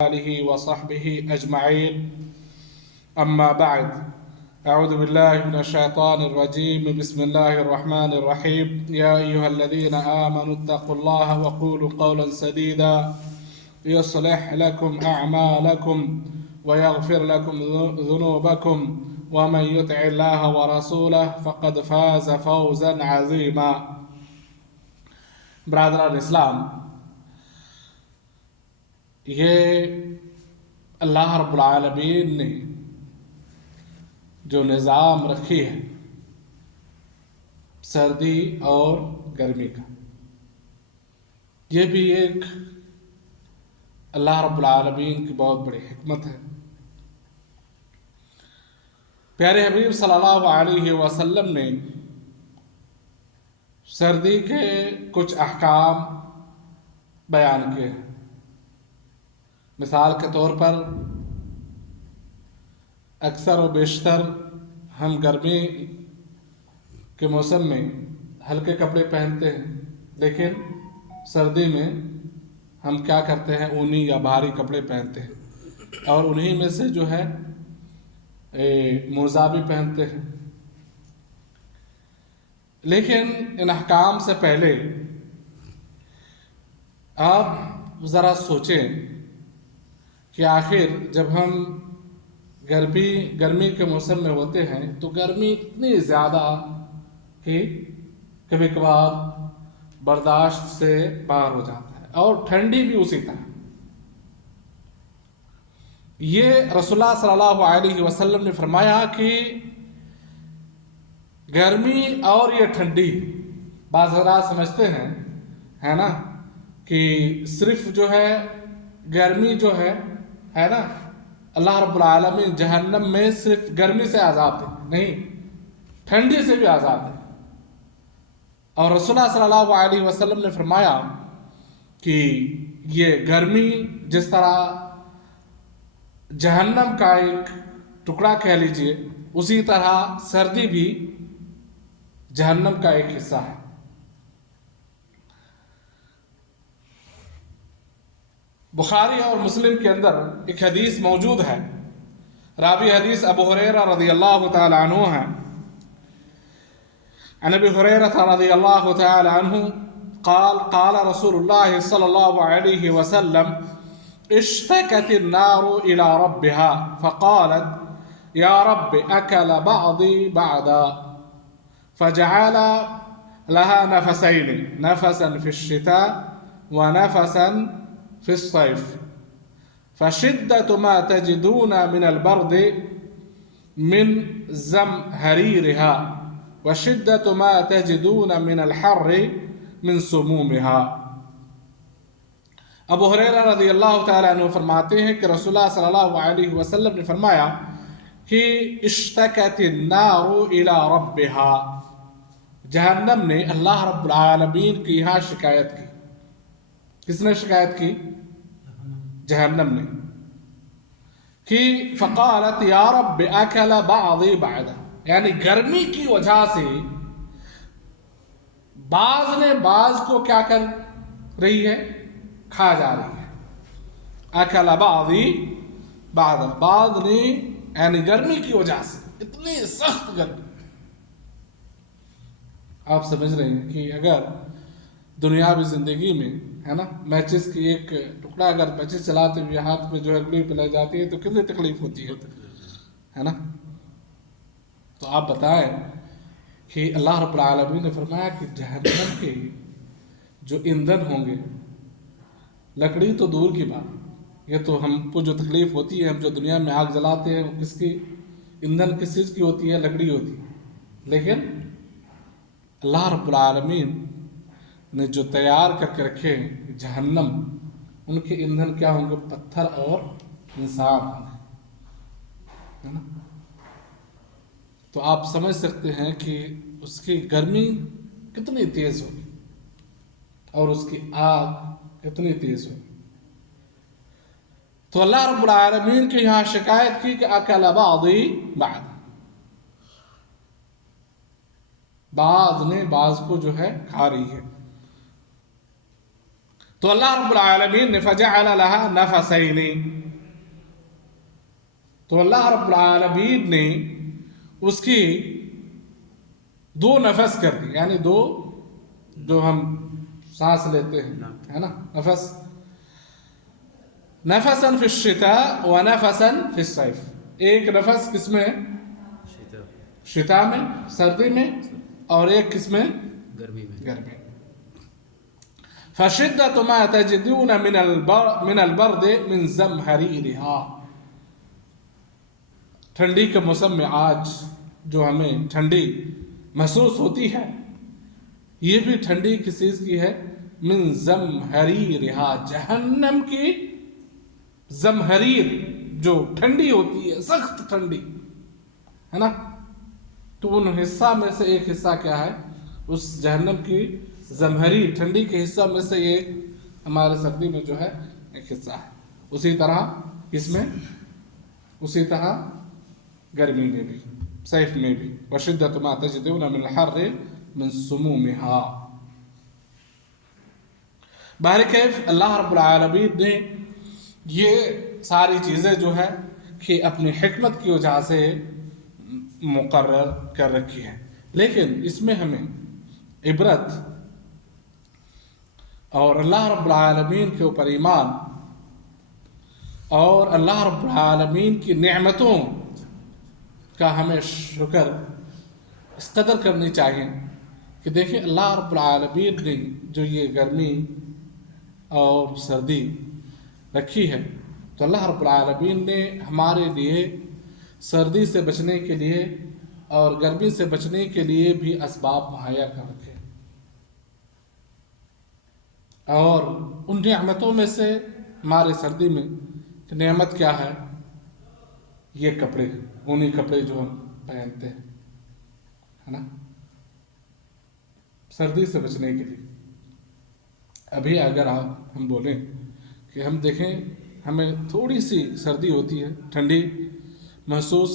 آله وصحبه أجمعين. أما بعد، أعوذ بالله من الشيطان الرجيم. بسم الله الرحمن الرحيم. يا أيها الذين آمنوا اتقوا الله وقولوا قولا سديدا يصلح لكم أعمالكم ويغفر لكم ذنوبكم ومن يطع الله ورسوله فقد فاز فوزا عظيما. برادران اسلام، یہ اللہ رب العالمین نے جو نظام رکھی ہے سردی اور گرمی کا، یہ بھی ایک اللہ رب العالمین کی بہت بڑی حکمت ہے. پیارے حبیب صلی اللہ علیہ وسلم نے سردی کے کچھ احکام بیان کیے ہیں. مثال کے طور پر اکثر و بیشتر ہم گرمی کے موسم میں ہلکے کپڑے پہنتے ہیں، لیکن سردی میں ہم کیا کرتے ہیں، اونی یا بھاری کپڑے پہنتے ہیں، اور انہی میں سے جو ہے موزہ بھی پہنتے ہیں. لیکن ان احکام سے پہلے آپ ذرا سوچیں کہ آخر جب ہم گرمی کے موسم میں ہوتے ہیں تو گرمی اتنی زیادہ کہ کبھی کبھار برداشت سے باہر ہو جاتا ہے، اور ٹھنڈی بھی اسی طرح. یہ رسول اللہ صلی اللہ علیہ وسلم نے فرمایا کہ گرمی اور یہ ٹھنڈی، بعض حضرات سمجھتے ہیں ہے نا کہ صرف جو ہے گرمی جو ہے نا، اللہ رب العالمین جہنم میں صرف گرمی سے عذاب دے، نہیں، ٹھنڈی سے بھی عذاب دے. اور رسول اللہ صلی اللہ علیہ وسلم نے فرمایا کہ یہ گرمی جس طرح جہنم کا ایک ٹکڑا کہہ لیجئے، اسی طرح سردی بھی جہنم کا ایک حصہ ہے. بخاری اور مسلم کے اندر ایک حدیث موجود ہے. راوی حدیث ابو ہریرہ رضی اللہ تعالی عنہ ہے. عن ابی ہریرہ رضی اللہ تعالی عنہ قال قال رسول اللہ صلی اللہ علیہ وسلم اشتكت النار الى ربها فقالت يا رب اكل بعضي بعضا فجعل لها نفسين، نفسا في الشتاء ونفسا في الصيف، فشدة ما تجدون من البرد من زمهريرها وشدة ما تجدون من الحر من سمومها. ابو ہریرہ رضی اللہ تعالیٰ عنہ فرماتے ہیں کہ رسول اللہ صلی اللہ علیہ وسلم نے فرمایا کہ اشتکت النار الى ربها، جہنم نے اللہ رب العالمین کی یہاں شکایت کی. کس نے شکایت کی؟ جہنم نے. کہ فقالت یا رب اکل بعضی بعضا، یعنی گرمی کی وجہ سے بعض نے بعض کو کیا کر رہی ہے، کھا جا رہی ہے. اکل بعضی بعضا، بعض نے یعنی گرمی کی وجہ سے، اتنی سخت گرمی. آپ سمجھ رہے ہیں کہ اگر دنیاوی زندگی میں ہے نا میچز کی ایک ٹکڑا اگر میچز چلاتے ہوئے ہاتھ میں جو ہے گلو پہ لگ جاتی ہے تو کتنی تکلیف ہوتی ہے نا. تو آپ بتائیں کہ اللہ رب العالمین نے فرمایا کہ جہنم کے جو ایندھن ہوں گے، لکڑی تو دور کی بات، یہ تو ہم کو جو تکلیف ہوتی ہے، ہم جو دنیا میں آگ جلاتے ہیں وہ کس کی، ایندھن کس چیز کی ہوتی ہے، لکڑی ہوتی ہے. لیکن اللہ رب العالمین نے جو تیار کر کے رکھے ہیں جہنم، ان کے ایندھن کیا ہوں گے، پتھر اور انسان ہوں گے، ہے نا. تو آپ سمجھ سکتے ہیں کہ اس کی گرمی کتنی تیز ہوگی اور اس کی آگ کتنی تیز ہوگی. تو اللہ رب العالمین کے یہاں شکایت کی کہ اکل بعضی بعض، بعض نے بعض کو جو ہے کھا رہی ہے. تو اللہ رب العالمین نے فجعل لها نفسین، تو اللہ رب العالمین نے اس کی دو نفس کر دی، یعنی دو جو ہم سانس لیتے ہیں ہے نا، نفس، نفسا فی الشتاء و نفسا فی الصیف، ایک نفس کس میں، شتاء میں سردی میں، اور ایک کس میں، گرمی میں، گرمی۔ فشدۃ ما تجدون من البرد من زمہریرها، ٹھنڈی کے موسم میں آج جو ہمیں ٹھنڈی محسوس ہوتی ہے، یہ بھی ٹھنڈی کس چیز کی ہے، من زمہریرها، جہنم کی زمہریر جو ٹھنڈی ہوتی ہے، سخت ٹھنڈی ہے نا، تو ان حصہ میں سے ایک حصہ کیا ہے، اس جہنم کی زمہریر ٹھنڈی کے حصہ میں سے ایک ہمارے سردی میں جو ہے ایک حصہ ہے، اسی طرح اس میں، اسی طرح گرمی میں بھی، صیف میں بھی، وشدۃ ما تجدون من الحر من سمومها۔ بہرکیف اللہ رب العالمین نے یہ ساری چیزیں جو ہے کہ اپنی حکمت کی وجہ سے مقرر کر رکھی ہے، لیکن اس میں ہمیں عبرت اور اللہ رب العالمین کے اوپر ایمان اور اللہ رب العالمین کی نعمتوں کا ہمیں شکر اس قدر کرنی چاہیے کہ دیکھیں اللہ رب العالمین نے جو یہ گرمی اور سردی رکھی ہے، تو اللہ رب العالمین نے ہمارے لیے سردی سے بچنے کے لیے اور گرمی سے بچنے کے لیے بھی اسباب مہیا کر رکھے، اور ان نعمتوں میں سے ہمارے سردی میں نعمت کیا ہے، یہ کپڑے، اونی کپڑے جو ہم پہنتے ہیں ہے نا، سردی سے بچنے کے لیے۔ ابھی اگر ہم بولیں کہ ہم دیکھیں ہمیں تھوڑی سی سردی ہوتی ہے، ٹھنڈی محسوس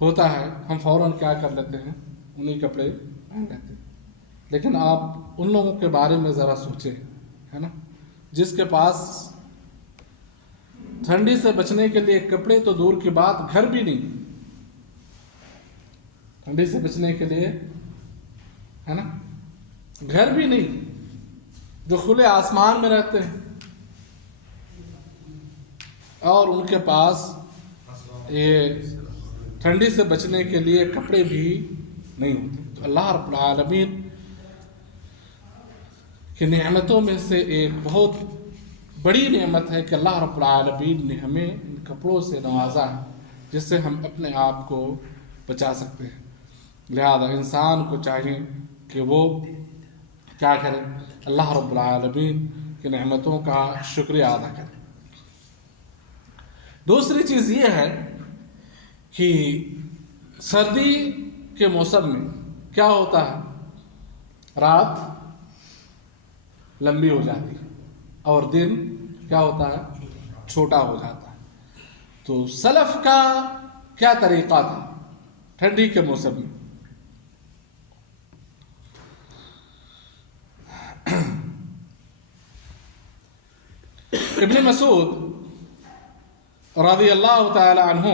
ہوتا ہے، ہم فوراً کیا کر لیتے ہیں، انہی کپڑے پہن لیتے ہیں، لیکن آپ ان لوگوں کے بارے میں ذرا سوچیں ہے نا، جس کے پاس ٹھنڈی سے بچنے کے لیے کپڑے تو دور کی بات، گھر بھی نہیں، ٹھنڈی سے بچنے کے لیے ہے نا، گھر بھی نہیں، جو کھلے آسمان میں رہتے ہیں، اور ان کے پاس یہ ٹھنڈی سے بچنے کے لیے کپڑے بھی نہیں ہوتے۔ تو اللہ رب العالمین کی نعمتوں میں سے ایک بہت بڑی نعمت ہے کہ اللہ رب العالمین نے ہمیں ان کپڑوں سے نوازا ہے جس سے ہم اپنے آپ کو بچا سکتے ہیں۔ لہذا انسان کو چاہیے کہ وہ کیا کرے، اللہ رب العالمین کی نعمتوں کا شکریہ ادا کرے۔ دوسری چیز یہ ہے کہ سردی کے موسم میں کیا ہوتا ہے، رات لمبی ہو جاتی ہے اور دن کیا ہوتا ہے، چھوٹا ہو جاتا ہے۔ تو سلف کا کیا طریقہ تھا ٹھنڈی کے موسم میں؟ ابن مسعود رضی اللہ تعالی عنہ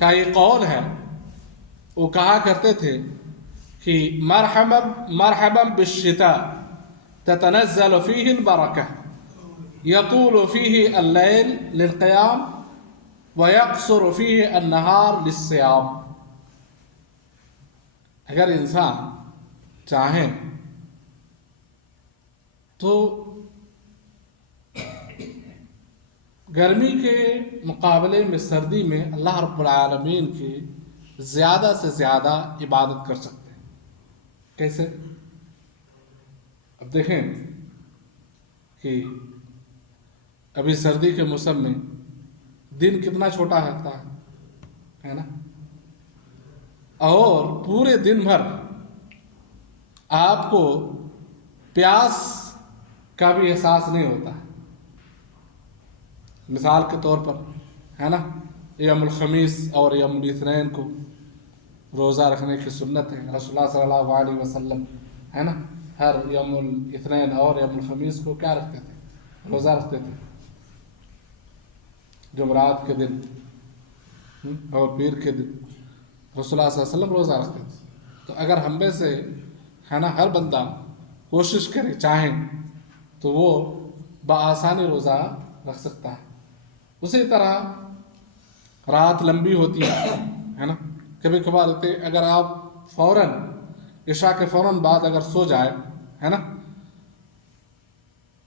کا یہ قول ہے، وہ کہا کرتے تھے کہ مرحبا بالشتاء تتنزل فيه البركة يطول فيه الليل للقيام ويقصر فيه النهار للصيام۔ اگر انسان چاہیں تو گرمی کے مقابلے میں سردی میں اللہ رب العالمین کی زیادہ سے زیادہ عبادت کر سکتے ہیں۔ کیسے؟ اب دیکھیں کہ ابھی سردی کے موسم میں دن کتنا چھوٹا ہوتا ہے نا، اور پورے دن بھر آپ کو پیاس کا بھی احساس نہیں ہوتا ہے۔ مثال کے طور پر ہے نا، یوم الخمیس اور یوم الاثنین کو روزہ رکھنے کی سنت ہے، رسول اللہ صلی اللہ علیہ وسلم ہے نا، ہر یوم الاثنین اور یوم الخمیس کو کیا رکھتے تھے؟ روزہ رکھتے تھے، جمعرات کے دن اور پیر کے دن رسول اللہ صلی اللہ علیہ وسلم روزہ رکھتے تھے۔ تو اگر ہم میں سے ہے نا ہر بندہ کوشش کرے چاہیں تو وہ بآسانی روزہ رکھ سکتا ہے۔ اسی طرح رات لمبی ہوتی ہے نا، کبھی کبھار اگر آپ فوراً عشاء کے فوراً بعد اگر سو جائے ہے نا،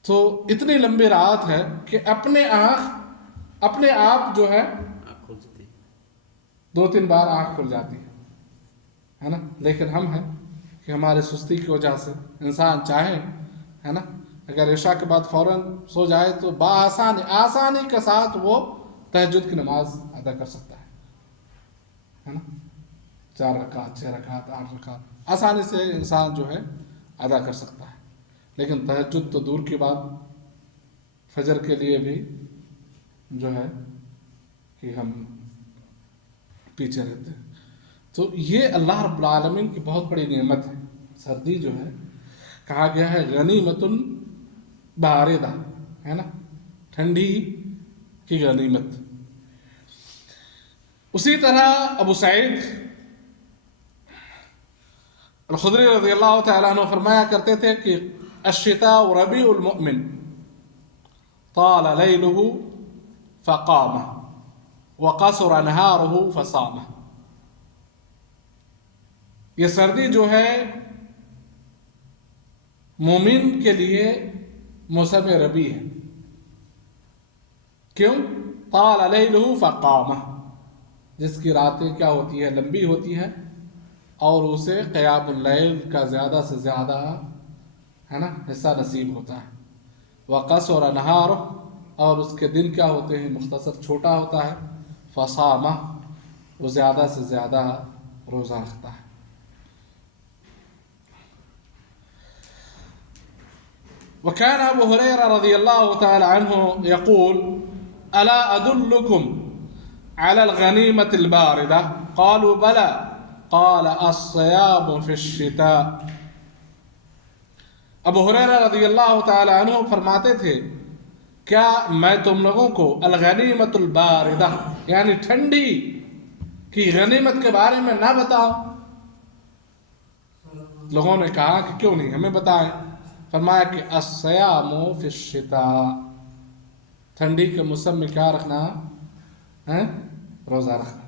تو اتنی لمبی رات ہے کہ اپنے آپ جو ہے 2-3 بار آنکھ کھل جاتی ہے نا، لیکن ہم ہیں کہ ہمارے سستی کی وجہ سے انسان چاہے ہے نا اگر عشاء کے بعد فوراً سو جائے تو آسانی کے ساتھ وہ تہجد کی نماز ادا کر سکتا ہے نا، 4 رکعت 6 رکعت 8 رکعت آسانی سے انسان جو ہے ادا کر سکتا ہے۔ لیکن تہجد تو دور کی بات، فجر کے لیے بھی جو ہے کہ ہم پیچھے رہتے ہیں۔ تو یہ اللہ رب العالمین کی بہت بڑی نعمت ہے۔ سردی جو ہے کہا گیا ہے غنیمت باردہ، ہے نا، ٹھنڈی کی غنیمت۔ اسی طرح ابو سعید الخدری رضی اللہ تعالیٰ عنہ فرمایا کرتے تھے کہ الشتاء ربیع المؤمن طال لیلہ فقام وقصر نہارہ فصام۔ یہ سردی جو ہے مومن کے لیے موسم ربیع ہے۔ کیوں؟ طال لیلہ فقام، جس کی راتیں کیا ہوتی ہے؟ لمبی ہوتی ہے، اور اسے قیام اللیل کا زیادہ سے زیادہ ہے نا حصہ نصیب ہوتا ہے۔ وقصر نہارہ، اور اس کے دن کیا ہوتے ہیں؟ مختصر، چھوٹا ہوتا ہے۔ فصامہ، وہ زیادہ سے زیادہ روزہ رکھتا ہے۔ وكان أبو هريرة رضي الله تعالى عنه يقول ألا أدلكم على الغنيمة الباردة؟ قالوا بلى، قال الصيام في الشتاء۔ ابو ہریرہ رضی اللہ تعالی عنہ فرماتے تھے کیا میں تم لوگوں کو الغنیمت الباردہ یعنی ٹھنڈی کی غنیمت کے بارے میں نہ بتاؤں؟ لوگوں نے کہا کہ کیوں نہیں، ہمیں بتائیں۔ فرمایا کہ الصیام فی الشتاء، ٹھنڈی کے موسم میں کیا رکھنا ہے؟ روزہ رکھنا۔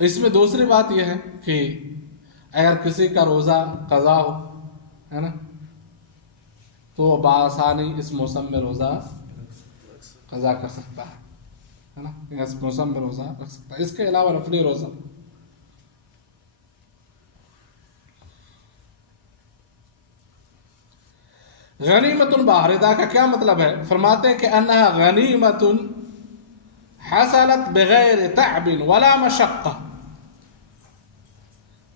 اس میں دوسری بات یہ ہے کہ اگر کسی کا روزہ قضا ہو ہے نا تو وہ بآسانی اس موسم میں روزہ قضا کر سکتا ہے نا، اس موسم میں روزہ رکھ سکتا ہے۔ اس کے علاوہ نفلی روزہ، غنیمت باردہ کا کیا مطلب ہے؟ فرماتے ہیں کہ انہا غنیمت حصلت بغیر تعب ولا مشقہ،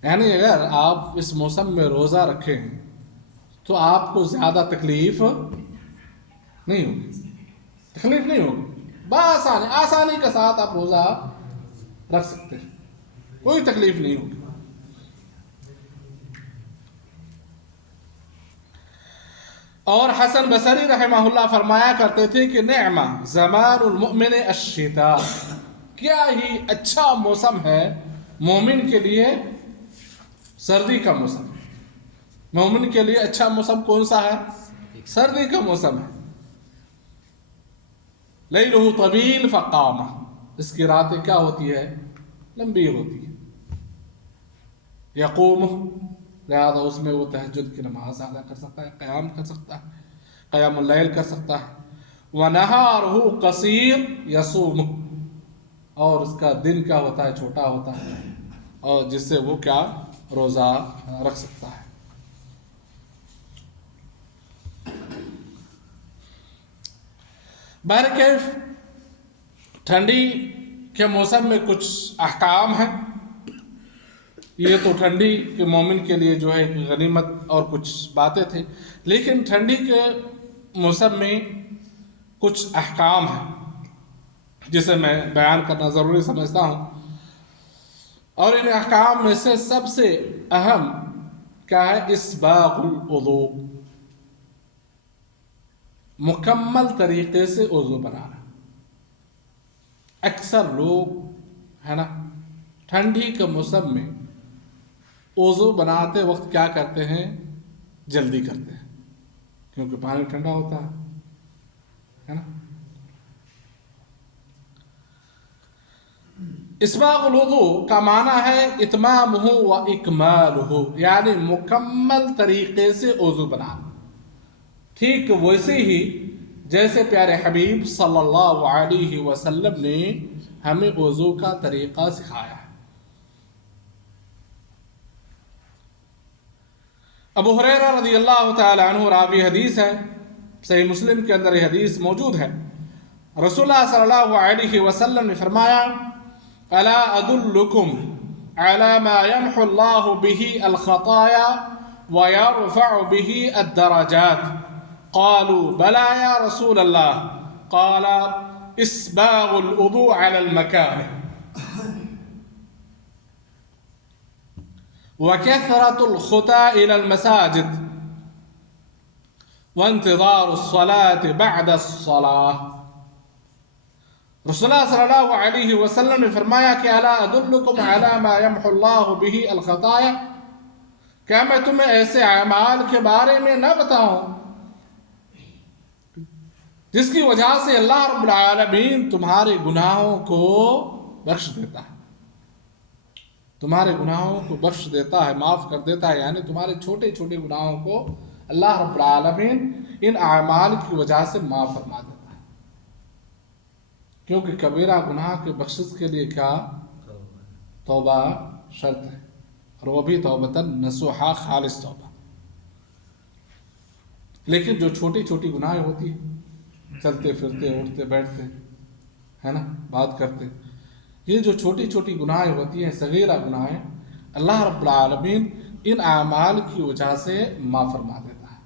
یعنی اگر آپ اس موسم میں روزہ رکھیں تو آپ کو زیادہ تکلیف نہیں ہوگی، آسانی کے ساتھ آپ روزہ رکھ سکتے ہیں، کوئی تکلیف نہیں ہوگی۔ اور حسن بصری رحمہ اللہ فرمایا کرتے تھے کہ نعمہ زمان المؤمن الشتاء، کیا ہی اچھا موسم ہے مومن کے لیے سردی کا موسم۔ مومن کے لیے اچھا موسم کون سا ہے؟ سردی کا موسم ہے۔ لیلہ طویل فقام، اس کی راتیں کیا ہوتی ہے؟ لمبی ہوتی ہے۔ یقوم، لہذا اس میں وہ تہجد کی نماز ادا کر سکتا ہے، قیام کر سکتا ہے، قیام اللیل کر سکتا ہے۔ وَنَهَارُهُ قَصِيرٌ يَصُومُ، اور اس کا دن کیا ہوتا ہے؟ چھوٹا ہوتا ہے، اور جس سے وہ کیا روزہ رکھ سکتا ہے۔ بہرکیف ٹھنڈی کے موسم میں کچھ احکام ہیں، یہ تو ٹھنڈی کے مومن کے لیے جو ہے غنیمت اور کچھ باتیں تھیں، لیکن ٹھنڈی کے موسم میں کچھ احکام ہیں جسے میں بیان کرنا ضروری سمجھتا ہوں، اور ان احکام میں سے سب سے اہم کیا ہے؟ اسباغ الوضو، مکمل طریقے سے وضو بنانا۔ اکثر لوگ ہے نا ٹھنڈی کے موسم میں وضو بناتے وقت کیا کرتے ہیں؟ جلدی کرتے ہیں، کیونکہ پانی ٹھنڈا ہوتا ہے نا۔ اسباغ الوضو کا معنی ہے اتمامہ و اکمالہ، یعنی مکمل طریقے سے وضو بنانا، ٹھیک ویسے ہی جیسے پیارے حبیب صلی اللہ علیہ وسلم نے ہمیں وضو کا طریقہ سکھایا ہے۔ ابو ہریرہ رضی اللہ تعالی عنہ راوی حدیث ہے، صحیح مسلم کے اندر یہ حدیث موجود ہے۔ رسول اللہ صلی اللہ علیہ وسلم نے فرمایا: الا ادلکم علی ما یمحو اللہ بہ الخطایا ویرفع بہ الدرجات؟ قالوا بلى یا رسول اللہ، قال اسباغ الوضوء علی المکارہ وكثرة الخطى إلى المساجد وانتظار الصلاة بعد الصلاة۔ رسول اللہ صلی اللہ علیہ وسلم نے فرمایا کہ الا ادلکم علی ما یمحو اللہ بہ الخطایا، کیا میں تمہیں ایسے اعمال کے بارے میں نہ بتاؤں جس کی وجہ سے اللہ رب العالمین تمہارے گناہوں کو بخش دیتا ہے، تمہارے گناہوں کو بخش دیتا ہے، معاف کر دیتا ہے، یعنی تمہارے چھوٹے چھوٹے گناہوں کو اللہ رب العالمین ان اعمال کی وجہ سے معاف فرما دیتا ہے۔ کیونکہ کبیرہ گناہ کے بخشش کے لیے کیا؟ توبہ شرط ہے، اور وہ بھی توبۃ نصوحا، خالص توبہ۔ لیکن جو چھوٹی چھوٹی گناہیں ہوتی ہیں، چلتے پھرتے اٹھتے بیٹھتے ہے نا بات کرتے، یہ جو چھوٹی چھوٹی گناہیں ہوتی ہیں، صغیرہ گناہیں، اللہ رب العالمین ان اعمال کی وجہ سے معاف فرما دیتا ہے۔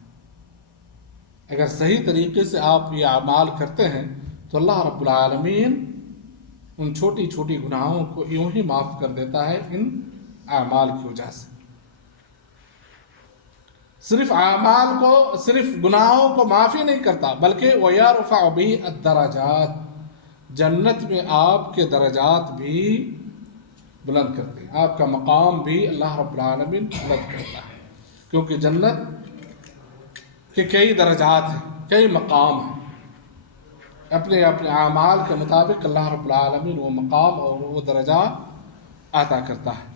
اگر صحیح طریقے سے آپ یہ اعمال کرتے ہیں تو اللہ رب العالمین ان چھوٹی چھوٹی گناہوں کو یوں ہی معاف کر دیتا ہے ان اعمال کی وجہ سے۔ صرف اعمال کو، صرف گناہوں کو معافی نہیں کرتا، بلکہ وَيَرْفَعُ بِهِ الدَّرَجَاتِ، جنت میں آپ کے درجات بھی بلند کرتے ہیں، آپ کا مقام بھی اللہ رب العالمین بلند کرتا ہے، کیونکہ جنت کے کئی درجات ہیں، کئی مقام ہیں، اپنے اپنے اعمال کے مطابق اللہ رب العالمین وہ مقام اور وہ درجہ عطا کرتا ہے۔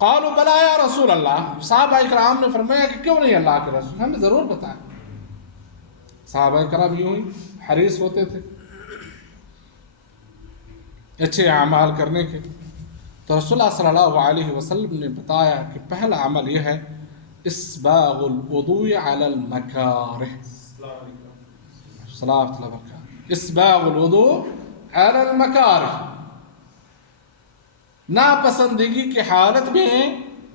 قالوا بلا یا رسول اللہ، صحابہ کرام نے فرمایا کہ کیوں نہیں اللہ کے رسول، ہمیں ضرور بتائیں۔ صحابہ کرام یوں ہی حریص ہوتے تھے اچھے اعمال کرنے کے، تو رسول اللہ صلی اللہ علیہ وسلم نے بتایا کہ پہلا عمل یہ ہے اسباغ الوضوء علی المکارہ، صلاۃ اللہ وبرکاتہ، اسباغ الوضوء علی المکارہ، ناپسندگی کی حالت میں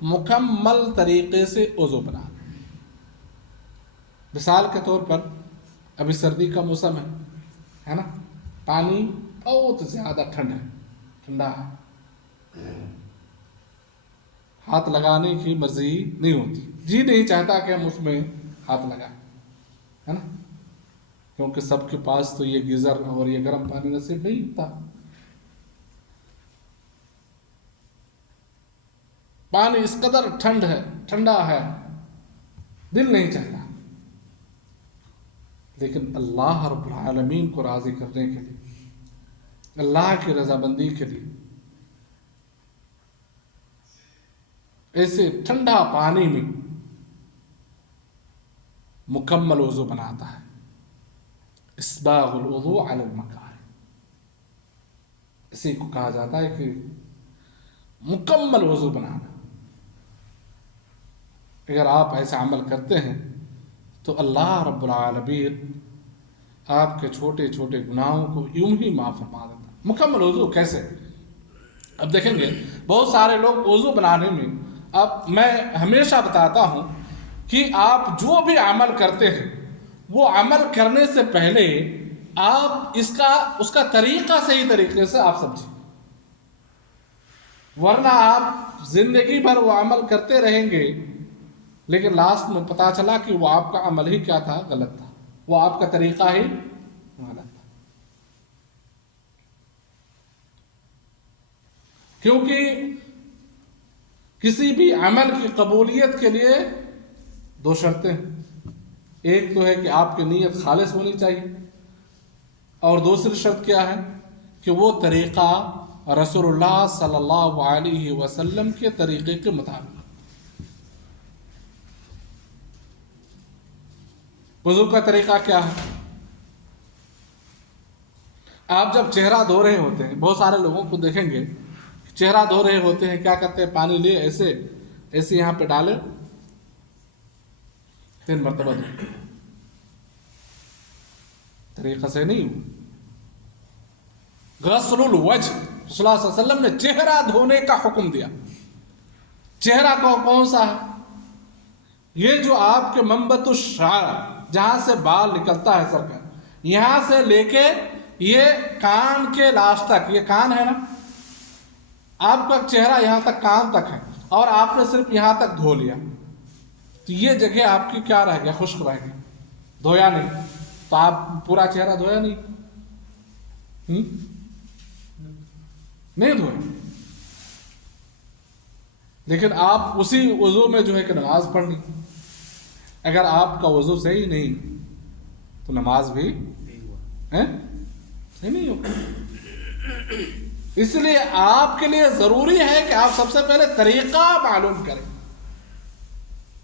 مکمل طریقے سے وضو بنانا۔ مثال کے طور پر ابھی سردی کا موسم ہے نا، پانی بہت زیادہ ٹھنڈا ہے، ہاتھ لگانے کی مرضی نہیں ہوتی، جی نہیں چاہتا کہ ہم اس میں ہاتھ لگائیں، ہے نا، کیونکہ سب کے پاس تو یہ گیزر اور یہ گرم پانی نصیب نہیں ہوتا، پانی اس قدر ٹھنڈا ہے، دل نہیں چاہتا، لیکن اللہ رب العالمین کو راضی کرنے کے لیے، اللہ کی رضامندی کے لیے ایسے ٹھنڈا پانی میں مکمل وضو بناتا ہے۔ اسباغ الوضوء علی المکارہ، اسی کو کہا جاتا ہے کہ مکمل وضو بنانا۔ اگر آپ ایسا عمل کرتے ہیں تو اللہ رب العالمین آپ کے چھوٹے چھوٹے گناہوں کو یوں ہی معاف فرما دیتا ہے۔ مکمل وضو کیسے؟ اب دیکھیں گے بہت سارے لوگ وضو بنانے میں، اب میں ہمیشہ بتاتا ہوں کہ آپ جو بھی عمل کرتے ہیں وہ عمل کرنے سے پہلے آپ اس کا طریقہ صحیح طریقے سے آپ سمجھیں، ورنہ آپ زندگی بھر وہ عمل کرتے رہیں گے لیکن لاسٹ میں پتا چلا کہ وہ آپ کا عمل ہی کیا تھا؟ غلط تھا، وہ آپ کا طریقہ ہی غلط تھا. کیونکہ کسی بھی عمل کی قبولیت کے لیے دو شرطیں ہیں. ایک تو ہے کہ آپ کی نیت خالص ہونی چاہیے، اور دوسری شرط کیا ہے کہ وہ طریقہ رسول اللہ صلی اللہ علیہ وسلم کے طریقے کے مطابق. وضو کا طریقہ کیا ہے؟ آپ جب چہرہ دھو رہے ہوتے ہیں، بہت سارے لوگوں کو دیکھیں گے چہرہ دھو رہے ہوتے ہیں، کیا کرتے ہیں؟ پانی لے ایسے ایسے یہاں پہ ڈالے، 3 مرتبہ دھو. طریقہ سے نہیں. غسل الوجہ، رسول اللہ صلی اللہ علیہ وسلم نے چہرہ دھونے کا حکم دیا. چہرہ کو کون سا ہے؟ یہ جو آپ کے منبت الشعر، جہاں سے بال نکلتا ہے سر کا، یہاں سے لے کے یہ کان کے لاسٹ تک، یہ کان ہے نا، آپ کا چہرہ یہاں تک کان تک ہے، اور آپ نے صرف یہاں تک دھو لیا، تو یہ جگہ آپ کی کیا رہ گیا؟ خشک رہ گیا، دھویا نہیں. تو آپ پورا چہرہ دھویا نہیں، نہیں دھوئے. لیکن آپ اسی وضو میں جو ہے کہ نماز پڑھنی. اگر آپ کا وضو صحیح نہیں تو نماز بھی صحیح نہیں ہوگا. اس لیے آپ کے لیے ضروری ہے کہ آپ سب سے پہلے طریقہ معلوم کریں،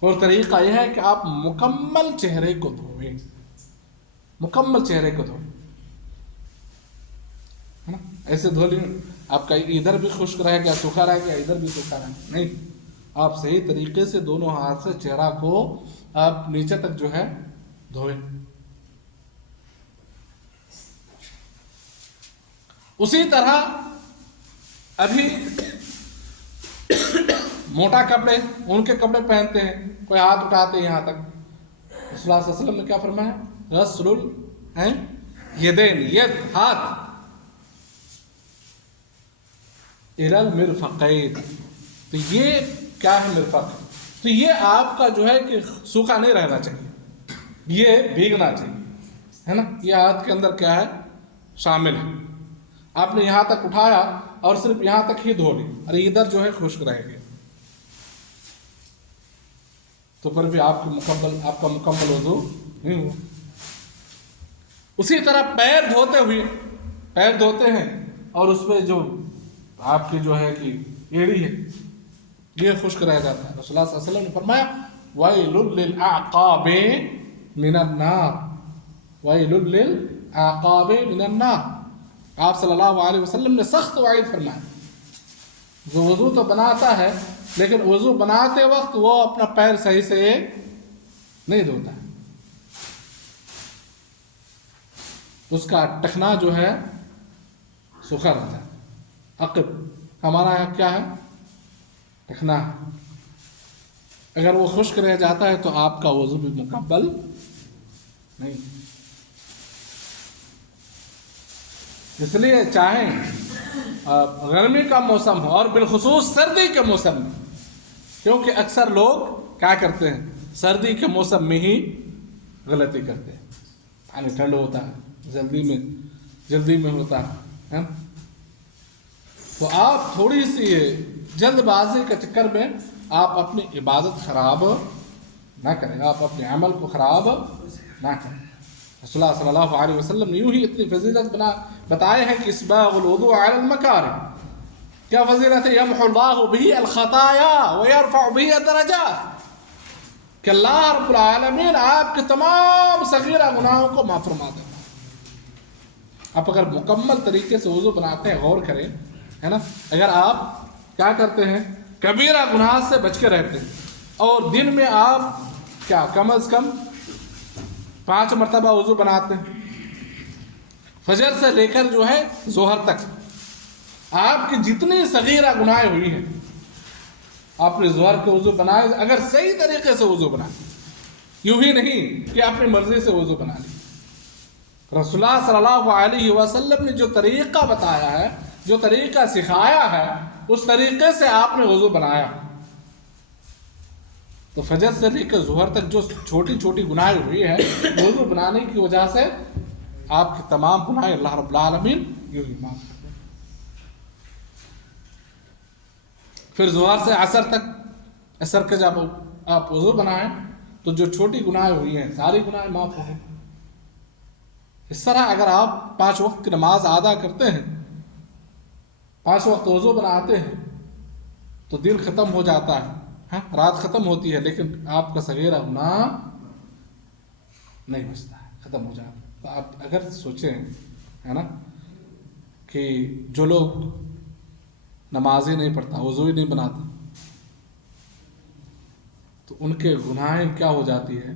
اور طریقہ یہ ہے کہ آپ مکمل چہرے کو دھوئیں، مکمل چہرے کو دھوئیں، ہے نا. ایسے دھو لیں آپ کا ادھر بھی خشک رہ گیا، سوکھا رہ گیا، ادھر بھی سوکھا رہ گیا، نہیں. آپ صحیح طریقے سے دونوں ہاتھ سے چہرہ کو آپ نیچے تک جو ہے دھوئیں. اسی طرح ابھی موٹا کپڑے، ان کے کپڑے پہنتے ہیں، کوئی ہاتھ اٹھاتے ہیں یہاں تک. رسول اللہ صلی اللہ علیہ وسلم نے کیا فرمایا؟ غسل الیدین، ید ہاتھ، الی المرفقین. تو یہ کیا ہے؟ مرفق. تو یہ آپ کا جو ہے کہ سوکھا نہیں رہنا چاہیے، یہ بھیگنا چاہیے، ہے نا. یہ ہاتھ کے اندر کیا ہے؟ شامل ہے. آپ نے یہاں تک اٹھایا اور صرف یہاں تک ہی دھو لی، اور ادھر جو ہے خشک رہ گیا، تو پر بھی آپ کا مکمل وضو نہیں ہوا. اسی طرح پیر دھوتے ہوئے، پیر دھوتے ہیں اور اس پہ جو آپ کی جو ہے کہ ایڑی ہے یہ خشک رہ جاتا ہے. رسول اللہ صلی اللہ علیہ وسلم نے فرمایا وَيْلٌ لِلْأَعْقَابِ مِنَ النَّارِ، وَيْلٌ لِلْأَعْقَابِ مِنَ النَّارِ. آپ صلی اللہ علیہ وسلم نے سخت وعید فرمایا. جو وضو تو بناتا ہے لیکن وضو بناتے وقت وہ اپنا پیر صحیح سے نہیں دھوتا ہے، اس کا ٹخنا جو ہے سوکھا رہتا ہے. عقب ہمارا یہاں کیا ہے؟ ٹخنا. اگر وہ خشک رہ جاتا ہے تو آپ کا وضو بھی مکمل نہیں. اس لیے چاہیں گرمی کا موسم ہو اور بالخصوص سردی کے موسم میں، کیونکہ اکثر لوگ کیا کرتے ہیں؟ سردی کے موسم میں ہی غلطی کرتے ہیں. پانی ٹھنڈ ہوتا ہے، جلدی میں ہوتا ہے. تو آپ تھوڑی سی جلد بازی کے چکر میں آپ اپنی عبادت خراب نہ کریں، آپ اپنے عمل کو خراب نہ کریں. رسول اللہ صلی اللہ علیہ وسلم نے یوں ہی اتنی فضیلت بتائے ہیں کہ اسباغ الوضوء علی المکارم. کیا فضیلت ہے؟ یمحو اللہ بہ الخطایا ویرفع بہ الدرجات، کہ اللہ رب العالمین آپ کے تمام صغیرہ گناہوں کو معاف فرما دیتا ہے. آپ اگر مکمل طریقے سے وضو بناتے ہیں، غور کریں، ہے نا. اگر آپ کیا کرتے ہیں؟ کبیرہ گناہ سے بچ کے رہتے ہیں، اور دن میں آپ کیا کم از کم 5 مرتبہ وضو بناتے ہیں، فجر سے لے کر جو ہے ظہر تک آپ کی جتنی صغیرہ گناہ ہوئی ہیں، آپ نے ظہر کے وضو بنائے، اگر صحیح طریقے سے وضو بنائے، یوں ہی نہیں کہ اپنی مرضی سے وضو بنا لی. رسول اللہ صلی اللہ علیہ وسلم نے جو طریقہ بتایا ہے، جو طریقہ سکھایا ہے، اس طریقے سے آپ نے وضو بنایا. تو فجر سے لے کر ظہر تک جو چھوٹی چھوٹی گناہیں ہوئی ہیں وضو بنانے کی وجہ سے آپ کی تمام گناہیں اللہ رب العالمین یوں ہی معاف کر دیں۔ پھر ظہر سے عصر تک، عصر کے جب آپ وضو بنائیں تو جو چھوٹی گناہیں ہوئی ہیں ساری گناہیں معاف ہو گئیں۔ اس طرح اگر آپ 5 وقت کی نماز ادا کرتے ہیں، 5 وقت وضو بناتے ہیں تو دن ختم ہو جاتا ہے، ہاں رات ختم ہوتی ہے، لیکن آپ کا صغیرہ گناہ نہیں بچتا ہے، ختم ہو جاتا ہے۔ تو آپ اگر سوچیں ہے نا کہ جو لوگ نماز ہی نہیں پڑھتا، وضو ہی نہیں بناتا، تو ان کے گناہیں کیا ہو جاتی ہے؟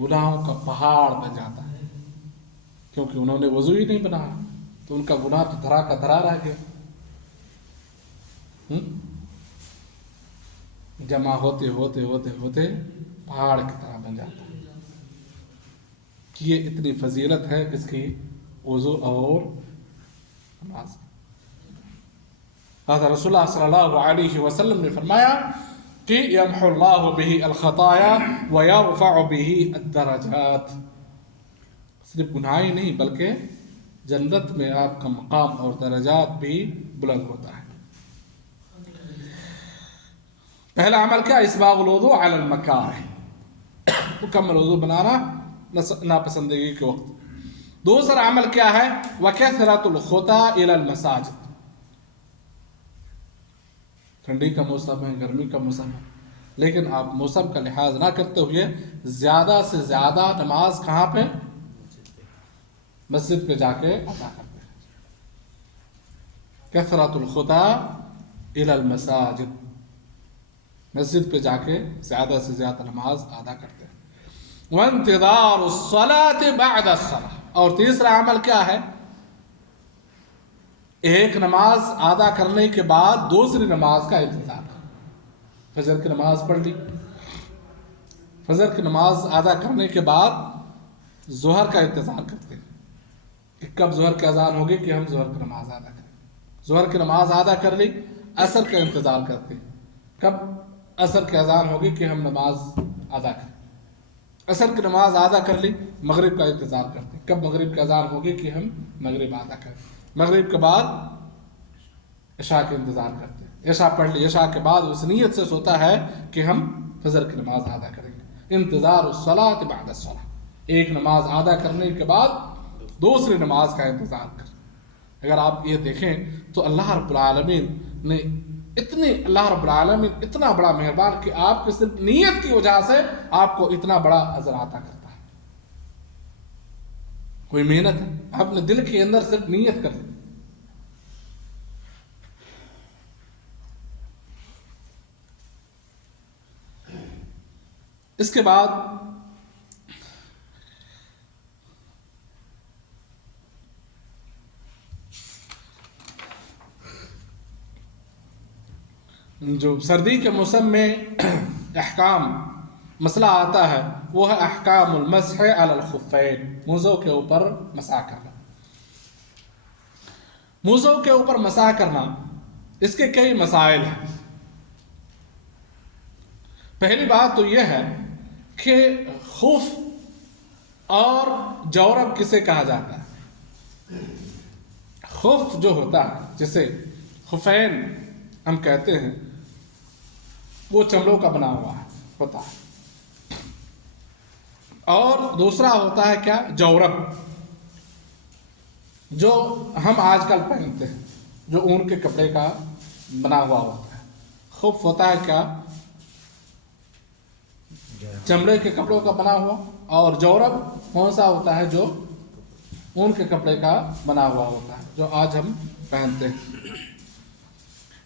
گناہوں کا پہاڑ بن جاتا ہے، کیونکہ انہوں نے وضو ہی نہیں بنایا تو ان کا گناہ تو دھرا کا دھرا رہ گیا، جمع ہوتے ہوتے ہوتے ہوتے پہاڑ کی طرح بن جاتا ہے۔ کہ یہ اتنی فضیلت ہے کس کی؟ وضو اور نماز۔ حضرت رسول اللہ صلی اللہ علیہ وسلم نے فرمایا کہ یمحو اللہ بہ الخطایا ویرفع بہ الدرجات، صرف گناہ ہی نہیں بلکہ جنت میں آپ کا مقام اور درجات بھی بلند ہوتا ہے۔ پہلا عمل کیا؟ اسباغ الوضوء علی المکارہ، مکمل وضو بنانا ناپسندگی کے وقت۔ دوسرا عمل کیا ہے؟ وکثرۃ الخطی الی المساجد، ٹھنڈی کا موسم ہے، گرمی کا موسم ہے، لیکن آپ موسم کا لحاظ نہ کرتے ہوئے زیادہ سے زیادہ نماز کہاں پہ؟ مسجد پہ جا کے ادا کرتے ہیں۔ کثرۃ الخطی الی المساجد، مسجد پہ جا کے زیادہ سے زیادہ نماز ادا کرتے ہیں۔ وانتظار الصلاة بعد الصلاة، اور تیسرا عمل کیا ہے؟ ایک نماز ادا کرنے کے بعد دوسری نماز کا انتظار کرنا۔ فجر کی نماز پڑھ لی، فجر کی نماز ادا کرنے کے بعد ظہر کا انتظار کرتے ہیں کہ کب ظہر کی اذان ہوگی کہ ہم ظہر کی نماز ادا کریں۔ ظہر کی نماز ادا کر لی، عصر کا انتظار کرتے ہیں، کب عصر کی اذان ہوگی کہ ہم نماز ادا کریں۔ عصر کی نماز ادا کر لی، مغرب کا انتظار کرتے ہیں، کب مغرب کی اذان ہوگی کہ ہم مغرب ادا کریں۔ مغرب کے بعد عشاء کے انتظار کرتے ہیں، عشاء پڑھ لی، عشاء کے بعد اس نیت سے سوتا ہے کہ ہم فجر کی نماز ادا کریں گے۔ انتظار الصلاۃ بعد الصلاۃ، ایک نماز ادا کرنے کے بعد دوسری نماز کا انتظار کریں۔ اگر آپ یہ دیکھیں تو اللہ رب العالمین نے اللہ رب العالمین اتنا بڑا مہربان کہ آپ کی صرف نیت کی وجہ سے آپ کو اتنا بڑا اجر عطا کرتا ہے۔ کوئی محنت ہے، آپ نے دل کے اندر صرف نیت کر دی۔ اس کے بعد جو سردی کے موسم میں احکام مسئلہ آتا ہے وہ ہے احکام المسح علی الخفین، موزوں کے اوپر مسح کرنا۔ موزوں کے اوپر مسح کرنا، اس کے کئی مسائل ہیں۔ پہلی بات تو یہ ہے کہ خف اور جورب کسے کہا جاتا ہے؟ خف جو ہوتا ہے جسے خفین ہم کہتے ہیں وہ چمڑوں کا بنا ہوا ہوتا ہے، اور دوسرا ہوتا ہے کیا؟ جورب، جو ہم آج کل پہنتے ہیں، جو اون کے کپڑے کا بنا ہوا ہوتا ہے۔ خف ہوتا ہے کیا؟ چمڑے کے کپڑوں کا بنا ہوا، اور جورب کون سا ہوتا ہے؟ جو اون کے کپڑے کا بنا ہوا ہوتا ہے، جو آج ہم پہنتے ہیں۔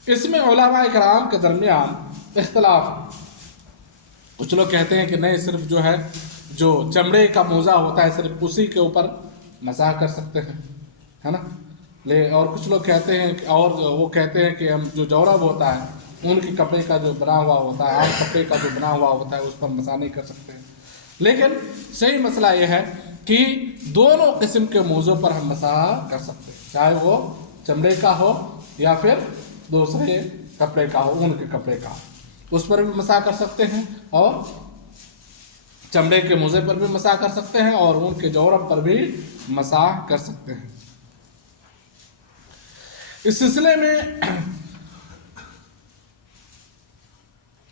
اس میں علماء کرام کے درمیان اختلاف ہے۔ کچھ لوگ کہتے ہیں کہ نہیں، صرف جو ہے جو چمڑے کا موزہ ہوتا ہے صرف اسی کے اوپر مسح کر سکتے ہیں، ہے نا۔ اور کچھ لوگ کہتے ہیں اور وہ کہتے ہیں کہ ہم جو جورب ہوتا ہے اون کے کپڑے کا جو بنا ہوا ہوتا ہے، عام کپڑے کا جو بنا ہوا ہوتا ہے، اس پر مسح نہیں کر سکتے ہیں۔ لیکن صحیح مسئلہ یہ ہے کہ دونوں قسم کے موزوں پر ہم مسح کر سکتے ہیں، چاہے وہ چمڑے کا ہو یا پھر دوسرے کپڑے کا ہو، اون کے کپڑے کا ہو۔ اس پر بھی مسح کر سکتے ہیں، اور چمڑے کے موزے پر بھی مسح کر سکتے ہیں، اور اون کے جورب پر بھی مسح کر سکتے ہیں۔ اس سلسلے میں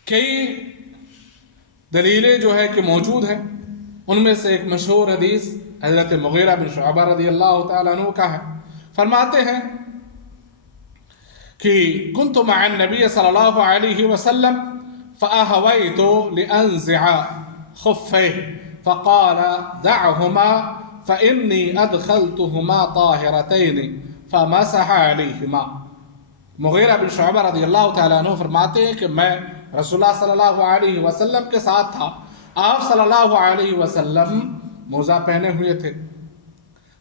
کئی دلیلیں جو ہے کہ موجود ہیں، ان میں سے ایک مشہور حدیث حضرت مغیرہ بن شعبہ رضی اللہ تعالیٰ عنہ کا ہے۔ فرماتے ہیں کہ كنت مع النبي صلی اللہ علیہ وسلم فأهويت لأنزع خفيه فقال دعهما فإني أدخلتهما طاهرتين فمسح عليهما۔ مغیرہ بن شعبہ رضی اللہ تعالیٰ عنہ فرماتے ہیں کہ میں رسول اللہ صلی اللہ علیہ وسلم کے ساتھ تھا، آپ صلی اللہ علیہ وسلم موزہ پہنے ہوئے تھے،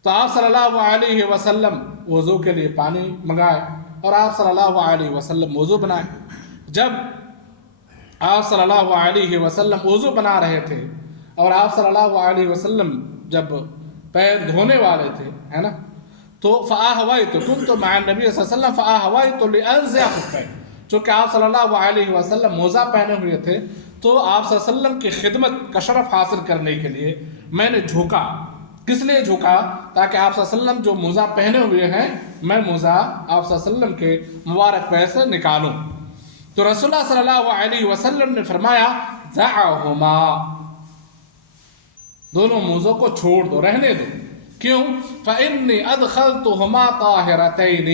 تو آپ صلی اللہ علیہ وسلم وضو کے لیے پانی منگائے اور آپ صلی اللہ علیہ وسلم وضو بنائے۔ جب آپ صلی اللہ علیہ وسلم وضو بنا رہے تھے اور آپ صلی اللہ علیہ وسلم جب پیر دھونے والے تھے، ہے نا، تو فآہویت كنت مع النبی صلی اللہ علیہ وسلم فآہویت لأنزع خفیہ، چونکہ آپ صلی اللہ علیہ وسلم موزہ پہنے ہوئے تھے تو آپ صلی اللہ علیہ وسلم کی خدمت کا شرف حاصل کرنے کے لیے میں نے جھکا۔ کس لیے جھکا؟ تاکہ آپ صلی اللہ علیہ وسلم جو موزہ پہنے ہوئے ہیں میں موزہ آپ صلی اللہ علیہ وسلم کے مبارک پیر سے نکالوں۔ تو رسول اللہ صلی اللہ علیہ وسلم نے فرمایا دعہما، دونوں موزوں کو چھوڑ دو، رہنے دو۔ کیوں؟ فإنی ادخلتہما طاہرتین،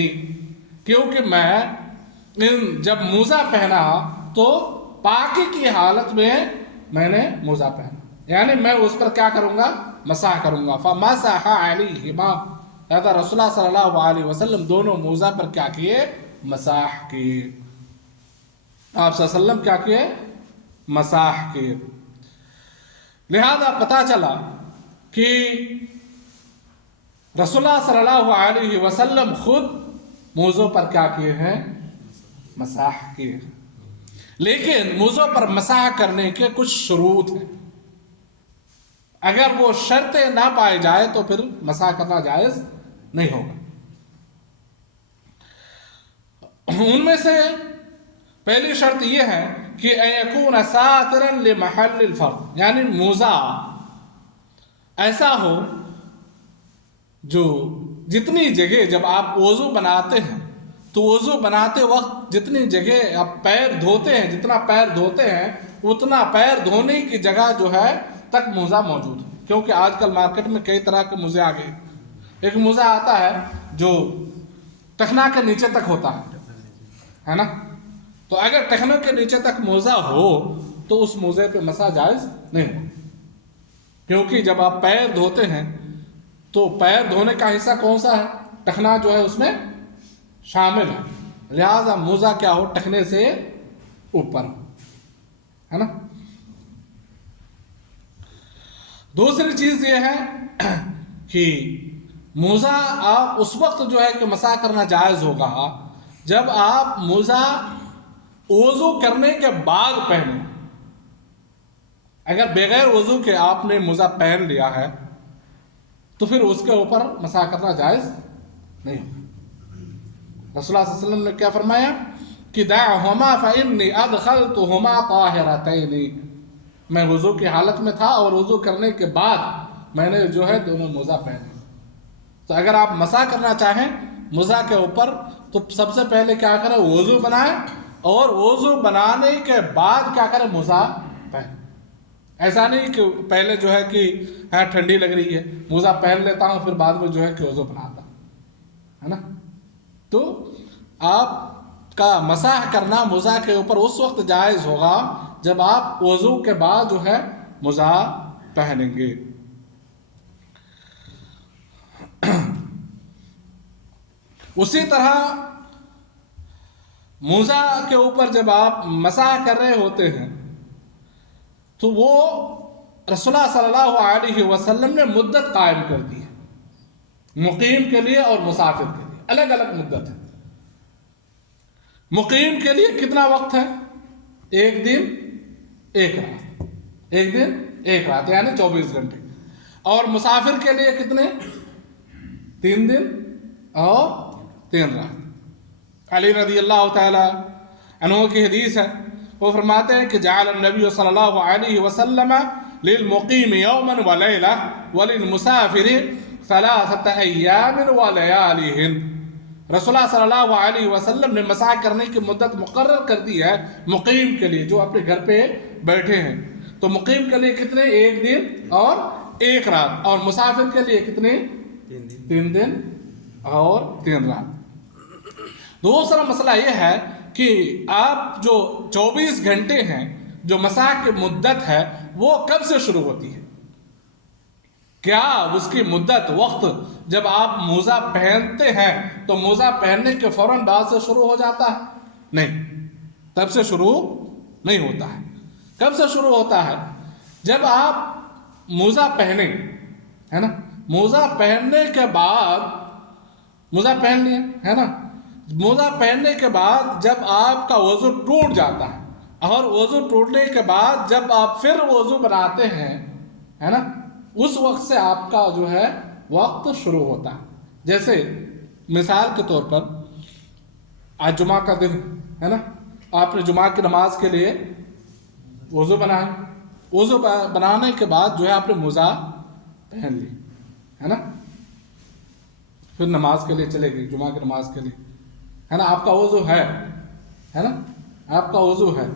کیونکہ میں جب موزہ پہنا تو پاکی کی حالت میں نے موزہ پہنا، یعنی میں اس پر کیا کروں گا؟ مسح کروں گا۔ فمسح علیہما، لہذا رسول اللہ صلی اللہ علیہ وسلم دونوں موزہ پر کیا کیے؟ مسح کیے۔ آپ صلی اللہ علیہ وسلم کیا کیے؟ مسح کیے۔ لہذا پتہ چلا کہ رسول اللہ صلی اللہ علیہ وسلم خود موزوں پر کیا کیے ہیں؟ مسح کیے۔ لیکن موزوں پر مسح کرنے کے کچھ شروط ہیں، اگر وہ شرطیں نہ پائے جائے تو پھر مسح کرنا جائز نہیں ہوگا۔ ان میں سے پہلی شرط یہ ہے کہ ان یکون ساترا لمحل الفرض، یعنی موزہ ایسا ہو جو جتنی جگہ جب آپ وضو بناتے ہیں تو وضو بناتے وقت جتنی جگہ آپ پیر دھوتے ہیں، جتنا پیر دھوتے ہیں اتنا پیر دھونے کی جگہ جو ہے تک موزہ موجود ہے۔ کیونکہ آج کل مارکیٹ میں کئی طرح کے موزے آ گئے۔ ایک موزہ آتا ہے جو ٹخنا کے نیچے تک ہوتا ہے نا، تو اگر ٹخنوں کے نیچے تک موزہ ہو تو اس موزے پہ مسح جائز نہیں ہو، کیونکہ جب آپ پیر دھوتے ہیں تو پیر دھونے کا حصہ کون سا ہے؟ ٹخنا جو ہے اس میں شامل ہے، لہذا موزہ کیا ہو؟ ٹخنے سے اوپر ہو، ہے نا۔ دوسری چیز یہ ہے کہ موزہ آپ اس وقت جو ہے کہ مسح کرنا جائز ہوگا جب آپ موزہ وضو کرنے کے بعد پہنیں۔ اگر بغیر وضو کے آپ نے موزہ پہن لیا ہے تو پھر اس کے اوپر مسح کرنا جائز نہیں ہوگا۔ رسول اللہ صلی اللہ علیہ وسلم نے کیا فرمایا کہ دعہما فإنی ادخلتہما طاہرتین، میں وضو کی حالت میں تھا اور وضو کرنے کے بعد میں نے جو ہے دونوں موزہ پہنے۔ تو اگر آپ مسح کرنا چاہیں موزہ کے اوپر تو سب سے پہلے کیا کریں؟ وضو بنائیں، اور وضو بنانے کے بعد کیا کریں؟ موزہ پہنیں۔ ایسا نہیں کہ پہلے جو ہے کہ ہاں ٹھنڈی لگ رہی ہے موزہ پہن لیتا ہوں پھر بعد میں جو ہے کہ وضو بناتا ہوں، ہے نا۔ تو آپ کا مسح کرنا موزہ کے اوپر اس وقت جائز ہوگا جب آپ وضو کے بعد جو ہے موزہ پہنیں گے۔ اسی طرح موزہ کے اوپر جب آپ مسح کر رہے ہوتے ہیں تو وہ رسول اللہ صلی اللہ علیہ وسلم نے مدت قائم کر دی ہے، مقیم کے لیے اور مسافر کے لیے الگ الگ مدت ہے۔ مقیم کے لیے کتنا وقت ہے؟ ایک دن ایک رات، ایک دن ایک رات یعنی 24 گھنٹے۔ اور مسافر کے لیے کتنے؟ 3 دن اور 3 رات۔ علی رضی اللہ تعالی عنہ کی حدیث ہے، وہ فرماتے ہیں کہ جعل النبی صلی اللہ علیہ وسلم للمقیم یوما ولیلہ وللمسافر ثلاثۃ ایام ولیالہن، رسول اللہ صلی اللہ علیہ وسلم نے مسا کرنے کی مدت مقرر کر دی ہے مقیم کے لیے، جو اپنے گھر پہ بیٹھے ہیں، تو مقیم کے لیے کتنے؟ 1 دن اور 1 رات، اور مسافر کے لیے کتنے؟ 3 دن اور 3 رات۔ دوسرا مسئلہ یہ ہے کہ آپ جو 24 گھنٹے ہیں جو مسا کی مدت ہے وہ کب سے شروع ہوتی ہے؟ کیا اس کی مدت وقت جب آپ موزہ پہنتے ہیں تو موزہ پہننے کے فوراً بعد سے شروع ہو جاتا ہے؟ نہیں، تب سے شروع نہیں ہوتا ہے۔ کب سے شروع ہوتا ہے؟ جب آپ موزہ پہنیں، ہے نا، موزہ پہننے کے بعد، موزہ پہن لیا ہے نا، موزہ پہننے کے بعد جب آپ کا وضو ٹوٹ جاتا ہے، اور وضو ٹوٹنے کے بعد جب آپ پھر وضو بناتے ہیں، ہے نا، اس وقت سے آپ کا جو ہے وقت شروع ہوتا ہے۔ جیسے مثال کے طور پر آج جمعہ کا دن ہے نا، آپ نے جمعہ کی نماز کے لیے وضو بنایا، وضو بنانے کے بعد جو ہے آپ نے موزہ پہن لی، ہے نا، پھر نماز کے لیے چلے گئے، جمعہ کی نماز کے لیے، ہے نا، آپ کا وضو ہے نا، آپ کا وضو ہے،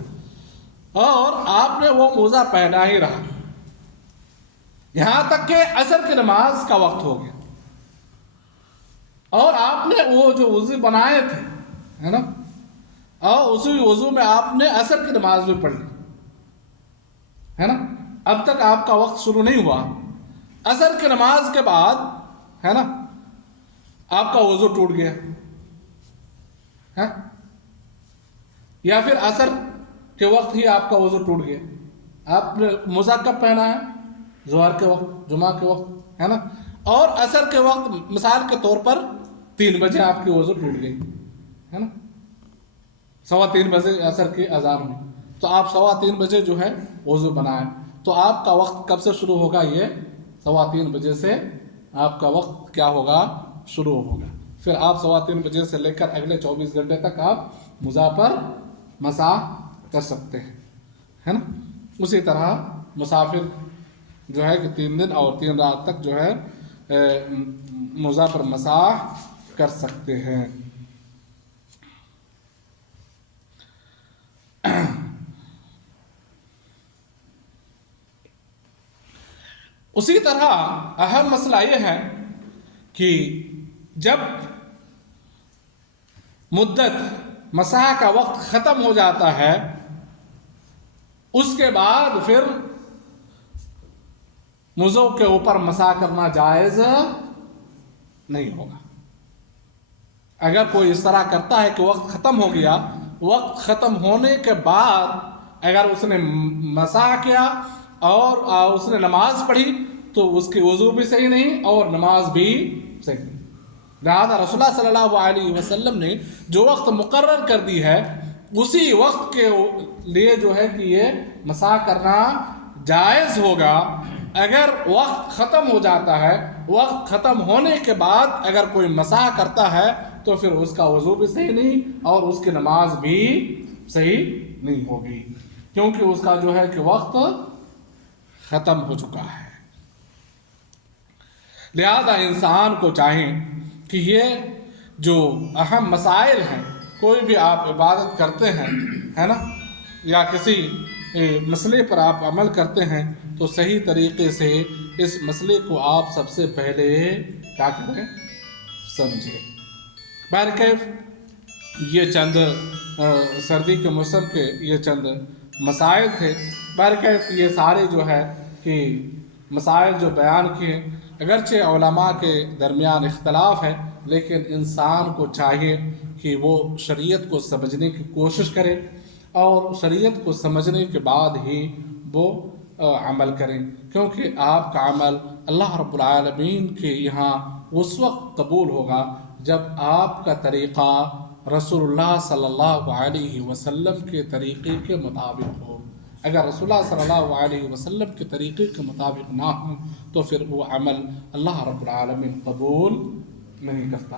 اور آپ نے وہ موزہ پہنا ہی رہا یہاں تک کہ عصر کی نماز کا وقت ہو گیا، اور آپ نے وہ جو وضو بنائے تھے، ہے نا، اور اسی وضو میں آپ نے عصر کی نماز بھی پڑھ لی، ہے نا، اب تک آپ کا وقت شروع نہیں ہوا۔ عصر کی نماز کے بعد، ہے نا، آپ کا وضو ٹوٹ گیا ہے، یا پھر عصر کے وقت ہی آپ کا وضو ٹوٹ گیا، آپ نے موزہ کب پہنا ہے؟ ظہر کے وقت، جمعہ کے وقت، ہے نا، اور عصر کے وقت مثال کے طور پر 3 بجے آپ کی وضو ٹوٹ گئی، ہے نا، 3:15 بجے عصر کی اذان ہوئی، تو آپ 3:15 بجے جو ہے وضو بنائیں، تو آپ کا وقت کب سے شروع ہوگا؟ یہ 3:15 بجے سے آپ کا وقت کیا ہوگا؟ شروع ہوگا۔ پھر آپ 3:15 بجے سے لے کر اگلے 24 گھنٹے تک آپ موزہ پر مسح کر سکتے ہیں، ہے نا۔ اسی طرح مسافر جو ہے کہ 3 دن اور 3 رات تک جو ہے موزہ پر مسح کر سکتے ہیں۔ اسی طرح اہم مسئلہ یہ ہے کہ جب مدت مسح کا وقت ختم ہو جاتا ہے، اس کے بعد پھر موزوں کے اوپر مسح کرنا جائز نہیں ہوگا۔ اگر کوئی اس طرح کرتا ہے کہ وقت ختم ہو گیا، وقت ختم ہونے کے بعد اگر اس نے مسح کیا اور اس نے نماز پڑھی تو اس کی وضو بھی صحیح نہیں اور نماز بھی صحیح نہیں۔ لہذا رسول اللہ صلی اللہ علیہ وسلم نے جو وقت مقرر کر دی ہے اسی وقت کے لیے جو ہے کہ یہ مسح کرنا جائز ہوگا۔ اگر وقت ختم ہو جاتا ہے، وقت ختم ہونے کے بعد اگر کوئی مسح کرتا ہے تو پھر اس کا وضو بھی صحیح نہیں اور اس کی نماز بھی صحیح نہیں ہوگی، کیونکہ اس کا جو ہے کہ وقت ختم ہو چکا ہے۔ لہذا انسان کو چاہیے کہ یہ جو اہم مسائل ہیں، کوئی بھی آپ عبادت کرتے ہیں، ہے نا، یا کسی مسئلے پر آپ عمل کرتے ہیں تو صحیح طریقے سے اس مسئلے کو آپ سب سے پہلے کیا کریں؟ سمجھیں۔ بہرکیف یہ چند سردی کے موسم کے یہ چند مسائل تھے۔ بہرکیف یہ سارے جو ہے کہ مسائل جو بیان کیے، اگرچہ علماء کے درمیان اختلاف ہے، لیکن انسان کو چاہیے کہ وہ شریعت کو سمجھنے کی کوشش کرے اور شریعت کو سمجھنے کے بعد ہی وہ عمل کریں، کیونکہ آپ کا عمل اللہ رب العالمین کے یہاں اس وقت قبول ہوگا جب آپ کا طریقہ رسول اللہ صلی اللہ علیہ وسلم کے طریقے کے مطابق ہو۔ اگر رسول اللہ صلی اللہ علیہ وسلم کے طریقے کے مطابق نہ ہوں تو پھر وہ عمل اللہ رب العالمین قبول نہیں کرتا۔